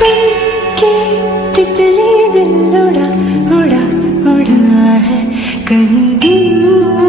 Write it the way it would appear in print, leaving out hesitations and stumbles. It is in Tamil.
बन के तितली दिल उड़ा उड़ा उड़ा है कहीं दूर।